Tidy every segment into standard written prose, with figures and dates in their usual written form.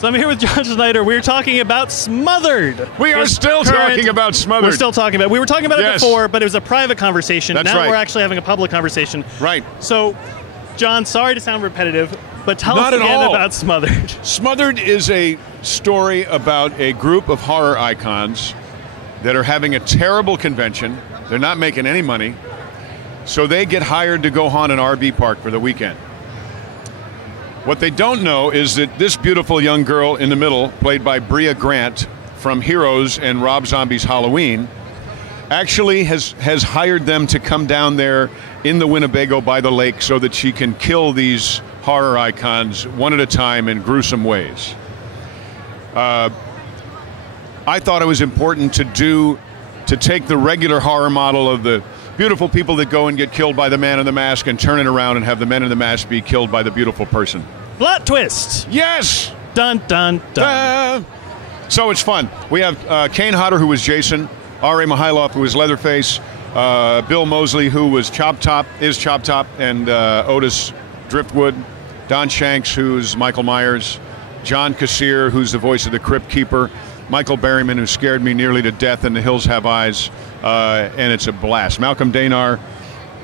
So I'm here with John Schneider. We're talking about Smothered. We are still talking about Smothered. We're still talking about it. We were talking about it before, but it was a private conversation. That's now right. We're actually having a public conversation. Right. So, John, sorry to sound repetitive, but tell Not us at again all. about Smothered. Smothered is a story about a group of horror icons that are having a terrible convention. They're not making any money, so they get hired to go haunt an RV park for the weekend. What they don't know is that this beautiful young girl in the middle, played by Bria Grant from Heroes and Rob Zombie's Halloween, actually has hired them to come down there in the Winnebago by the lake so that she can kill these horror icons one at a time in gruesome ways. I thought it was important to take the regular horror model of the beautiful people that go and get killed by the man in the mask and turn it around and have the man in the mask be killed by the beautiful person. Plot twist. Yes! Dun, dun, dun. So it's fun. We have Kane Hodder, who was Jason, R.A. Mihailoff, who was Leatherface, Bill Moseley, who was Chop Top, and Otis Driftwood, Don Shanks, who's Michael Myers, John Kassir, who's the voice of the Crypt Keeper, Michael Berryman, who scared me nearly to death in The Hills Have Eyes, and it's a blast. Malcolm Danar,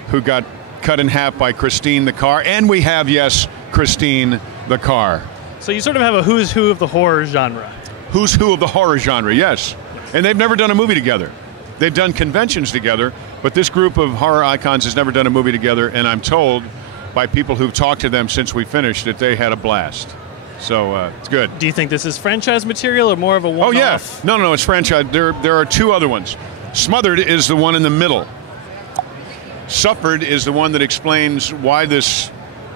who got cut in half by Christine the Car, and we have, yes, Christine the Car. So you sort of have a who's who of the horror genre. Who's who of the horror genre, yes. And they've never done a movie together. They've done conventions together, but this group of horror icons has never done a movie together, and I'm told by people who've talked to them since we finished that they had a blast. So it's good. Do you think this is franchise material or more of a one-off? Oh, yeah. No, it's franchise. There are two other ones. Smothered is the one in the middle. Suffered is the one that explains why this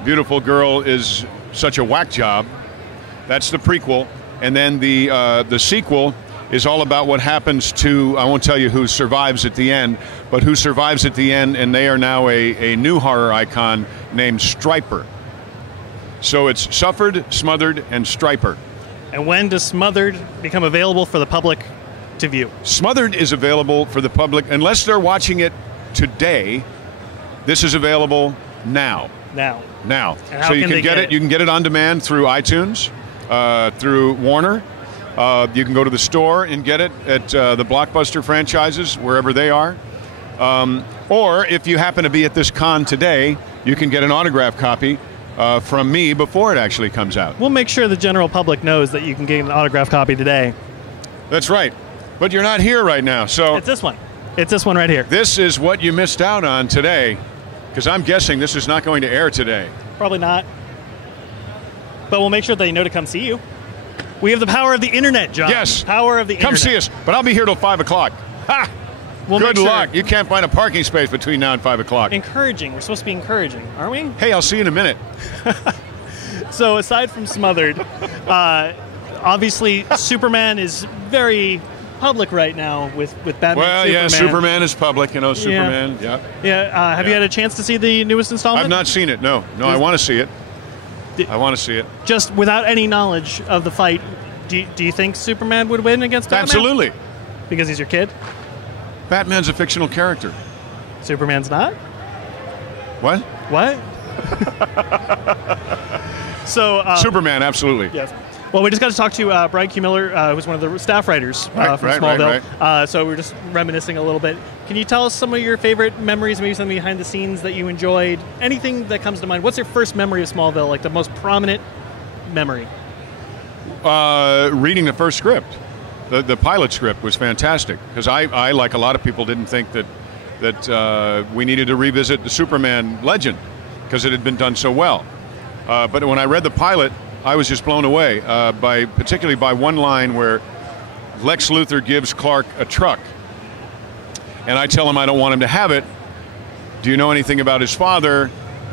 beautiful girl is such a whack job. That's the prequel. And then the sequel is all about what happens to, I won't tell you who survives at the end, but who survives at the end, and they are now a new horror icon named Striper. So it's Suffered, Smothered, and Striper. And when does Smothered become available for the public to view? Smothered is available for the public, unless they're watching it today. This is available now. Now. And So you can get it. You can get it on demand through iTunes, through Warner. You can go to the store and get it at the Blockbuster franchises, wherever they are. Or if you happen to be at this con today, you can get an autographed copy from me before it actually comes out. We'll make sure the general public knows that you can get an autographed copy today. That's right. But you're not here right now, so... It's this one. It's this one right here. This is what you missed out on today, because I'm guessing this is not going to air today. Probably not. But we'll make sure they know to come see you. We have the power of the internet, John. Yes. Power of the internet. Come see us, but I'll be here till 5 o'clock. Ha! Good luck. You can't find a parking space between now and 5 o'clock. Encouraging. We're supposed to be encouraging, aren't we? Hey, I'll see you in a minute. So aside from Smothered, obviously Superman is very public right now with Batman. Well, Superman. yeah, Superman is public, Superman, yeah. Have you had a chance to see the newest installment? I've not seen it, no. I want to see it. I want to see it. Just without any knowledge of the fight, do you think Superman would win against Batman? Absolutely. Because he's your kid? Batman's a fictional character. Superman's not? What? So Superman, absolutely. Yes. Well, we just got to talk to Brian Q. Miller, who's one of the staff writers from Smallville. Right. So we're just reminiscing a little bit. Can you tell us some of your favorite memories, maybe something behind the scenes that you enjoyed? Anything that comes to mind. What's your first memory of Smallville, like the most prominent memory? Reading the first script. The pilot script was fantastic, because I, like a lot of people, didn't think that we needed to revisit the Superman legend, because it had been done so well. But when I read the pilot, I was just blown away, particularly by one line where Lex Luthor gives Clark a truck. And I tell him I don't want him to have it. Do you know anything about his father?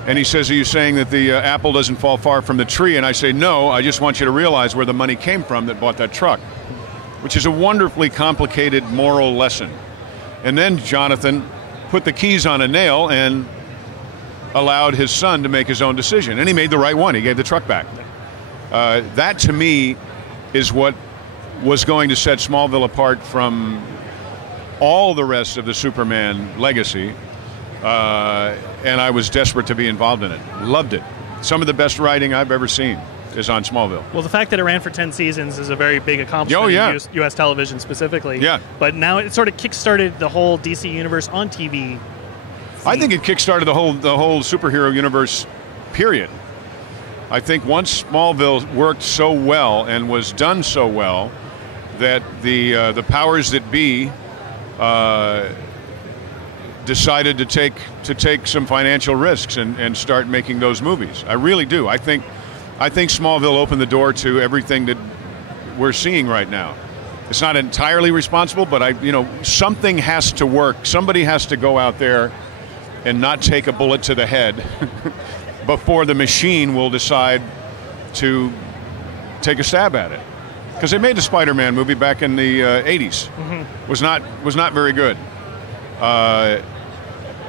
And he says, are you saying that the apple doesn't fall far from the tree? And I say, no, I just want you to realize where the money came from that bought that truck, which is a wonderfully complicated moral lesson. And then Jonathan put the keys on a nail and allowed his son to make his own decision. And he made the right one. He gave the truck back. That, to me, is what was going to set Smallville apart from all the rest of the Superman legacy. And I was desperate to be involved in it. Loved it. Some of the best writing I've ever seen. is on Smallville. Well, the fact that it ran for 10 seasons is a very big accomplishment in U.S. television specifically. Yeah. But now it sort of kickstarted the whole DC universe on TV. I think it kickstarted the whole superhero universe, period. I think once Smallville worked so well and was done so well that the powers that be decided to take some financial risks and start making those movies. I really do. I think Smallville opened the door to everything that we're seeing right now. It's not entirely responsible, but something has to work. Somebody has to go out there and not take a bullet to the head before the machine will decide to take a stab at it. Because they made the Spider-Man movie back in the 80s. Mm-hmm. Was not very good.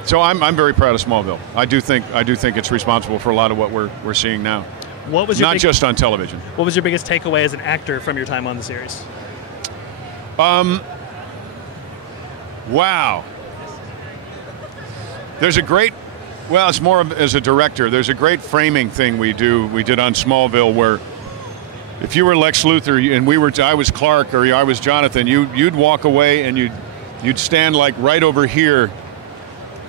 So I'm very proud of Smallville. I do think it's responsible for a lot of what we're seeing now. What was your just on television? What was your biggest takeaway as an actor from your time on the series? Wow. There's a great, it's more of, as a director, there's a great framing thing we did on Smallville where if you were Lex Luthor and I was Clark or I was Jonathan, you'd walk away and you'd stand like right over here,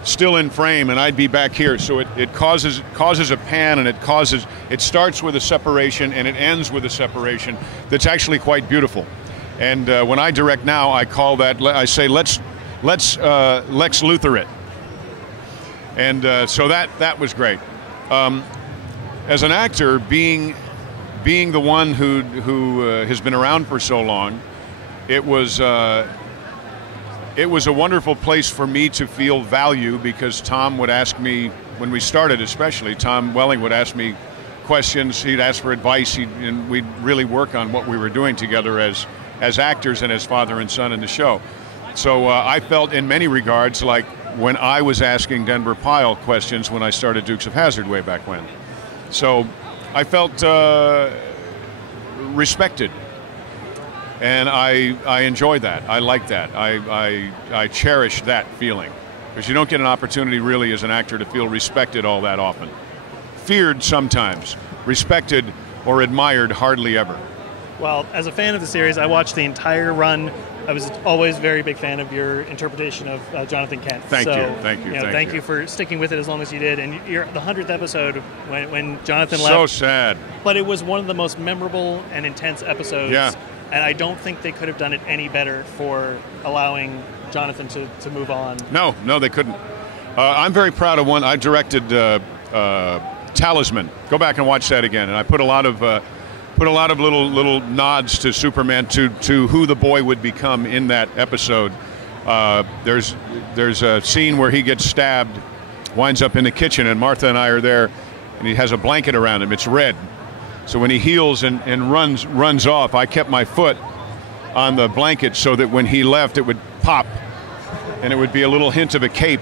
still in frame, and I'd be back here. So it causes a pan, and it starts with a separation and it ends with a separation that's actually quite beautiful. And when I direct now, I call that, I say let's Lex Luthor it. And so that was great. As an actor, being the one who has been around for so long, it was a wonderful place for me to feel value, because Tom would ask me, when we started especially, Tom Welling would ask me questions, he'd ask for advice, and we'd really work on what we were doing together as actors and as father and son in the show. So I felt in many regards like when I was asking Denver Pyle questions when I started Dukes of Hazzard way back when. So I felt respected, and I enjoy that. I like that. I cherish that feeling, because you don't get an opportunity really as an actor to feel respected all that often. Feared sometimes, respected or admired hardly ever. Well, as a fan of the series, I watched the entire run. I was always a very big fan of your interpretation of Jonathan Kent. Thank you. Thank you for sticking with it as long as you did. And the 100th episode, when Jonathan left. So sad. But it was one of the most memorable and intense episodes. Yeah. And I don't think they could have done it any better for allowing Jonathan to move on. No, they couldn't. I'm very proud of one. I directed Talisman. Go back and watch that again. And I put a lot of little nods to Superman, to who the boy would become in that episode. There's a scene where he gets stabbed, winds up in the kitchen, and Martha and I are there, and he has a blanket around him. It's red. So when he heals and runs off, I kept my foot on the blanket so that when he left, it would pop, and it would be a little hint of a cape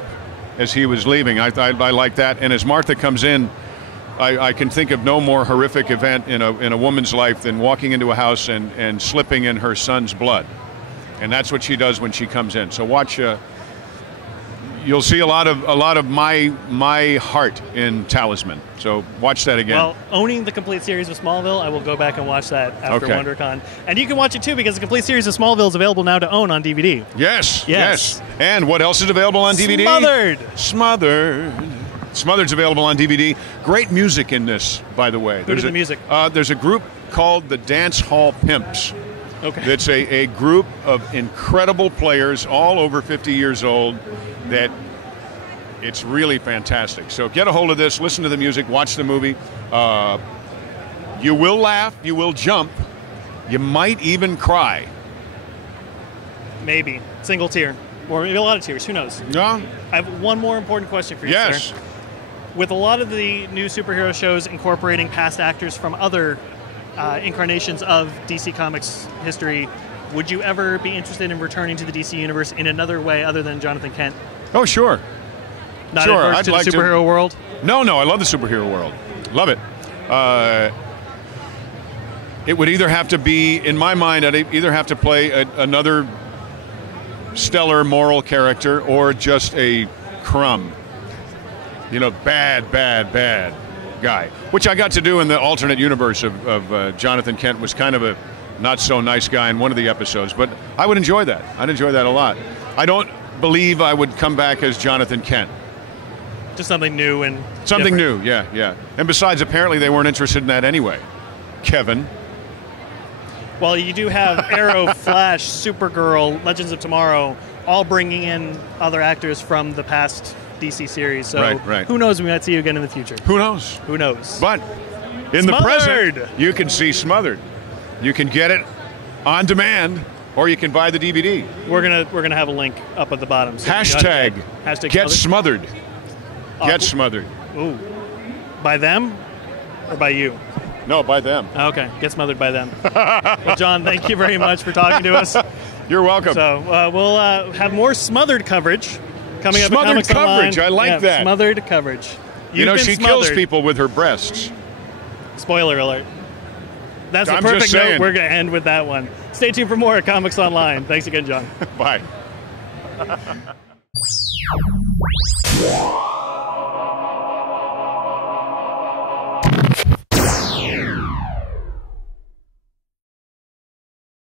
as he was leaving. I like that. And as Martha comes in, I can think of no more horrific event in a woman's life than walking into a house and slipping in her son's blood. And that's what she does when she comes in. So watch. You'll see a lot of my heart in Talisman. So watch that again. Well, owning the complete series of Smallville, I will go back and watch that after WonderCon. And you can watch it too, because the complete series of Smallville is available now to own on DVD. Yes. And what else is available on DVD? Smothered's available on DVD. Great music in this, by the way. Who did the music? There's a group called the Dance Hall Pimps. Okay. It's a group of incredible players, all over 50 years old, that it's really fantastic. So get a hold of this, listen to the music, watch the movie. You will laugh, you will jump, you might even cry. Maybe. Single tear. Or maybe a lot of tears, who knows? No. I have one more important question for you, sir. With a lot of the new superhero shows incorporating past actors from other incarnations of DC Comics history, would you ever be interested in returning to the DC Universe in another way other than Jonathan Kent? Oh, sure. Not adverse to the superhero world? No, I love the superhero world. Love it. It would either have to be, in my mind, I'd either have to play another stellar moral character or just a crumb. Bad. guy, which I got to do in the alternate universe of Jonathan Kent was kind of a not so nice guy in one of the episodes, but I would enjoy that. I'd enjoy that a lot. I don't believe I would come back as Jonathan Kent. Just something new and something different. new, yeah. And besides, apparently they weren't interested in that anyway. Kevin. Well, you do have Arrow, Flash, Supergirl, Legends of Tomorrow, all bringing in other actors from the past DC series. So right. Who knows? We might see you again in the future. Who knows? Who knows? But in the present, you can see Smothered. You can get it on demand, or you can buy the DVD. We're gonna have a link up at the bottom. So Hashtag Get Smothered. Get Smothered. Ooh. By them or by you? No, by them. Okay, Get Smothered by them. Well, John, thank you very much for talking to us. You're welcome. So we'll have more Smothered coverage coming up. Smothered at coverage. Online. I like that. Smothered coverage. You know, she kills people with her breasts. Spoiler alert. That's I'm the perfect just saying. note. We're going to end with that one. Stay tuned for more at Comics Online. Thanks again, John. Bye.